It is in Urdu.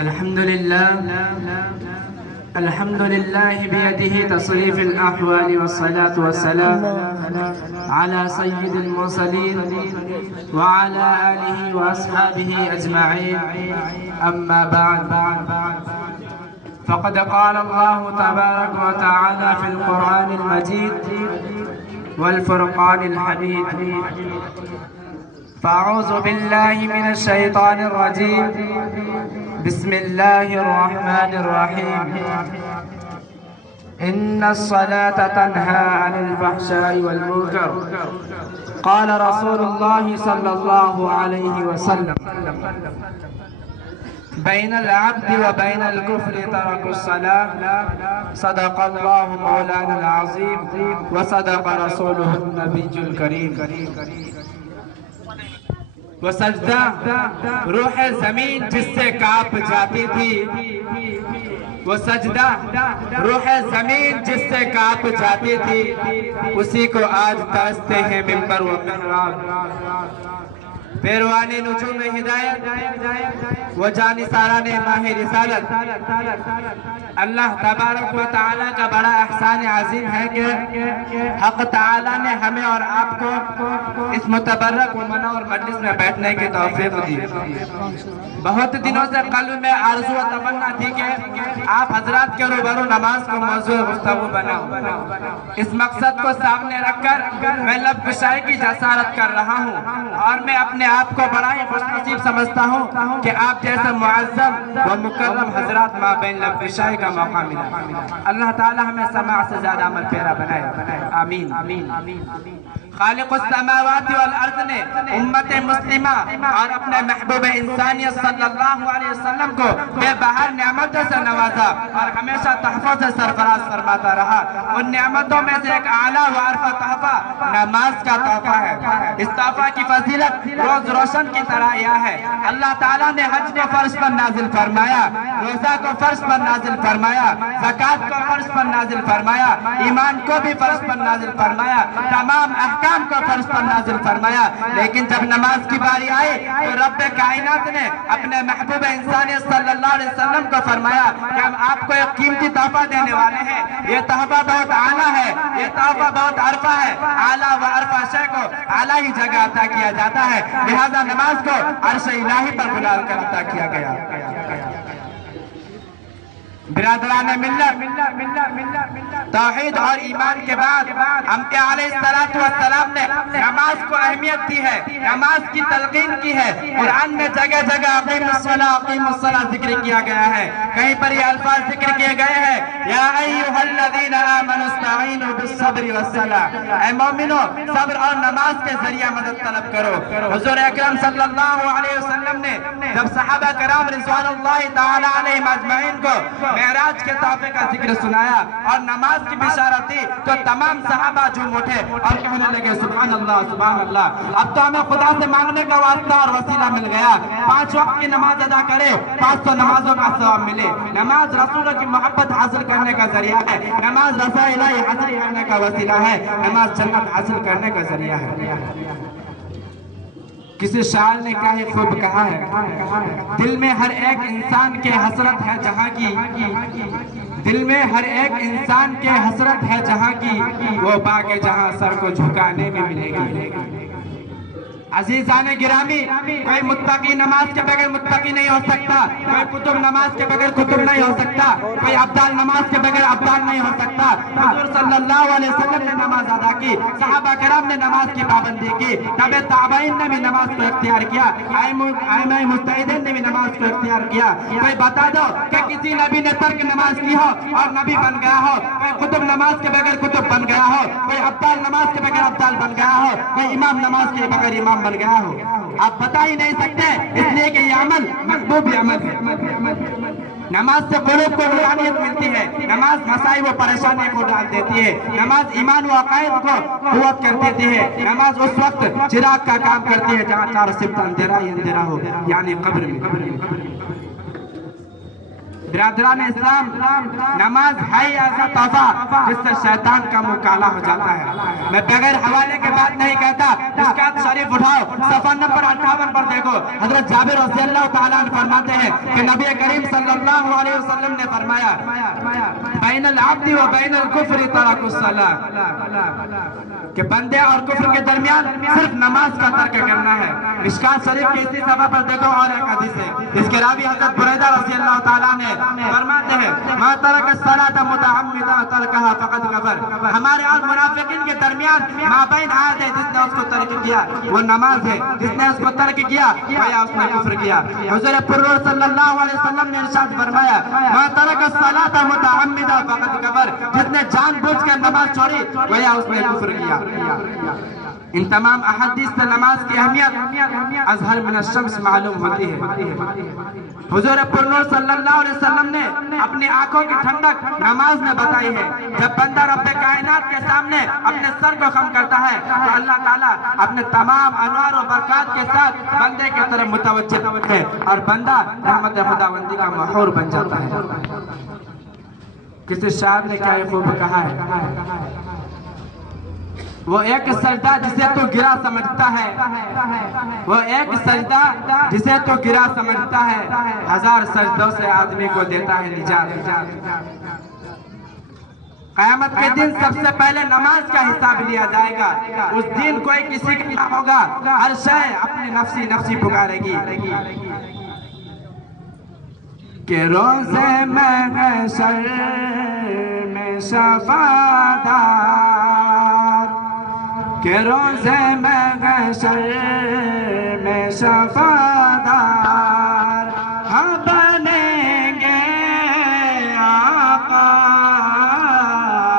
الحمد لله بيده تصريف الأحوال والصلاة والسلام على سيد المرسلين وعلى آله وأصحابه أجمعين. أما بعد، فقد قال الله تبارك وتعالى في القرآن المجيد والفرقان الحميد: فأعوذ بالله من الشيطان الرجيم. بسم الله الرحمن الرحيم. إن الصلاة تنهى عن الفحشاء والمنكر. قال رسول الله صلى الله عليه وسلم: بين العبد وبين الكفر ترك الصلاة. صدق الله مولانا العظيم وصدق رسوله النبي الكريم. وہ سجدہ روح زمین جس سے کانپ جاتی تھی، وہ سجدہ روح زمین جس سے کانپ جاتی تھی، اسی کو آج ترستے ہیں منبر و محراب. پیروان نجوم ہدایت و جانثاران ماہ رسالت، اللہ تبارک و تعالیٰ کا بڑا احسان عظیم ہے کہ حق تعالیٰ نے ہمیں اور آپ کو اس متبرک و منور مجلس میں بیٹھنے کی توفیق دی. بہت دنوں سے قلب میں آرزو و تمنا تھی کہ آپ حضرات کے روبرو نماز کو موضوع گفتگو بناؤ. اس مقصد کو سامنے رکھ کر میں لب کشائی کی جسارت کر رہا ہوں، اور میں اپنے آپ کو بڑا ہی خوش نصیب سمجھتا ہوں کہ آپ جیسے معظم و مکرم حضرات مابین لب کشائی کا موقع ملا. اللہ تعالی ہمیں سماع سے زیادہ عمل پیرا بنائے. آمین. خالق السماوات والارض نے امت مسلمہ اور اپنے محبوب انسانیت صلی اللہ علیہ وسلم کو بے بہار نعمتوں سے نوازا اور ہمیشہ تحفظ سے سرفراز فرماتا رہا. ان نعمتوں میں سے ایک اعلیٰ و عرفہ تحفہ نماز کا تحفہ ہے. اس تحفہ کی فضیلت روز روشن کی طرح یہ ہے: اللہ تعالیٰ نے حج کو فرض پر نازل فرمایا، روزہ کو فرض پر نازل فرمایا، زکوٰۃ کو فرض پر نازل فرمایا، ایمان کو بھی فرض پر نازل فرمایا، تمام احکام کو فرض پر نازل فرمایا. لیکن جب نماز کی باری آئی تو رب کائنات نے اپنے محبوب انسانیت صلی اللہ علیہ وسلم کو فرمایا کہ ہم آپ کو ایک قیمتی تحفہ دینے والے ہیں. یہ تحفہ بہت اعلیٰ ہے، یہ تحفہ بہت عرفہ ہے. اعلیٰ و عرفہ شے کو اعلیٰ ہی جگہ عطا کیا جاتا ہے، لہذا نماز کو عرش الہی پر بلا کر عطا کیا گیا. برادران ملت، توحید اور ایمان کے بعد انبیاء علیہ السلام نے نماز کو اہمیت دی ہے، نماز کی تلقین کی ہے. قرآن میں جگہ جگہ اقیموا الصلاۃ ذکر کیا گیا ہے. کہیں پر یہ الفاظ ذکر کیے گئے ہیں: یا ایھا الذین آمنوا استعینوا بالصبر والصلاۃ. اے مومنو، صبر اور نماز کے ذریعے مدد طلب کرو. حضور اکرم صلی اللہ علیہ وسلم نے جب صحابہ کرام رضوان اللہ تعالی علیہم اجمعین کو معراج کے تحفے کا ذکر سنایا اور نماز کی بشارت دی تو تمام صحابہ جھوم اٹھے اور کہنے لگے: سبحان اللہ، سبحان اللہ. اب تو ہمیں خدا سے مانگنے کا واسطہ اور وسیلہ مل گیا. 5 وقت کی نماز ادا کرے، 500 نمازوں کا ثواب ملے. نماز رسولوں کی محبت حاصل کرنے کا ذریعہ ہے، نماز رضا الہی حاصل کرنے کا وسیلہ ہے، نماز جنت حاصل کرنے کا ذریعہ ہے. کسی شاعر نے کہا خوب کہا ہے: دل میں ہر ایک انسان کے حسرت ہے جہاں کی، دل میں ہر ایک انسان کے حسرت ہے جہاں کی، وہ باغ جہاں سر کو جھکانے میں ملے گی. عزیزان گرامی، کوئی متقی نماز کے بغیر متقی نہیں ہو سکتا، کوئی قطب نماز کے بغیر قطب نہیں ہو سکتا، کوئی ابدال نماز کے بغیر ابدال نہیں ہو سکتا. حضور صلی اللہ علیہ وسلم نے نماز ادا کی، صحابہ کرام نے نماز کی پابندی کی، تابع تابعین نے بھی نماز کو اختیار کیا، ائمہ مجتہدین نے بھی نماز کو اختیار کیا. کوئی بتا دو کہ کسی نبی نے ترک نماز کی ہو اور نبی بن گیا ہو، کوئی قطب نماز کے بغیر قطب بن گیا ہو، کوئی ابدال نماز کے بغیر ابدال بن گیا ہو، کوئی امام نماز کے بغیر امام بن گیا ہو. آپ بتا ہی نہیں سکتے، اس لیے کہ یہ عمل محبوب عمل ہے. نماز سے قلوب کو روحانیت ملتی ہے، نماز مسائل و پریشانی کو ڈال دیتی ہے، نماز ایمان و عقائد کو قوت کر دیتی ہے. نماز اس وقت چراغ کا کام کرتی ہے جہاں 4 سمت اندھیرا ہی اندھیرا ہو، یعنی قبر میں. برادران اسلام، نماز ہے ایسا تحفہ جس سے شیطان کا منہ کالا ہو جاتا ہے۔ میں بغیر حوالے کے بات نہیں کہتا، مشکوٰۃ شریف اٹھاؤ، صفحہ نمبر 58 پر دیکھو، حضرت جابر رضی اللہ تعالیٰ عنہ فرماتے ہیں کہ نبی کریم صلی اللہ علیہ وسلم نے فرمایا بین العبد و بین الکفر ترک الصلاۃ، کہ بندے اور کفر کے درمیان صرف نماز کا ترک کرنا ہے۔ مشکوٰۃ شریف کی اسی صفحہ پر دیکھو اور ایک حدیث ہے جس کے راوی حضرت بریدہ رضی اللہ تعالیٰ نے فرماتے ہیں ما ترک الصلاۃ متعمدا ترکها فقد کفر، ہمارے اور منافقین کے درمیان مابین عہد ہے، جس نے اس کو ترک کیا وہ نماز ہے، جس نے اس کو ترک کیا گویا اس نے کفر کیا۔ حضور پرور صلی اللہ علیہ وسلم نے ارشاد فرمایا ما ترک الصلاۃ متعمدا فقد کفر، جس نے جان بوجھ کر نماز چھوڑی گویا اس نے کفر کیا۔ ان تمام احادیث سے نماز کی اہمیت اظہر من الشمس معلوم ہوتی ہے۔ حضور پرنور صلی اللہ علیہ وسلم نے اپنی آنکھوں کی ٹھنڈک نماز میں بتائی ہے۔ جب بندہ رب کائنات کے سامنے اپنے سر کو خم کرتا ہے تو اللہ تعالیٰ اپنے تمام انوار و برکات کے ساتھ بندے کی طرف متوجہ ہے اور بندہ رحمت خداوندی کا محور بن جاتا ہے۔ کسی شاعر نے کیا خوب کہا ہے، وہ ایک سجدہ جسے تو گرا سمجھتا ہے، وہ ایک سجدہ جسے تو گرا سمجھتا ہے، ہزار سجدوں سے آدمی کو دیتا ہے نجات۔ قیامت کے دن سب سے پہلے نماز کا حساب لیا جائے گا۔ اس دن کوئی کسی کا نہ ہوگا، ہر شے اپنی نفسی نفسی پکارے گی کہ روزے محشر میں شفاعتدار، کہ روزے محشر میں شفاعتدار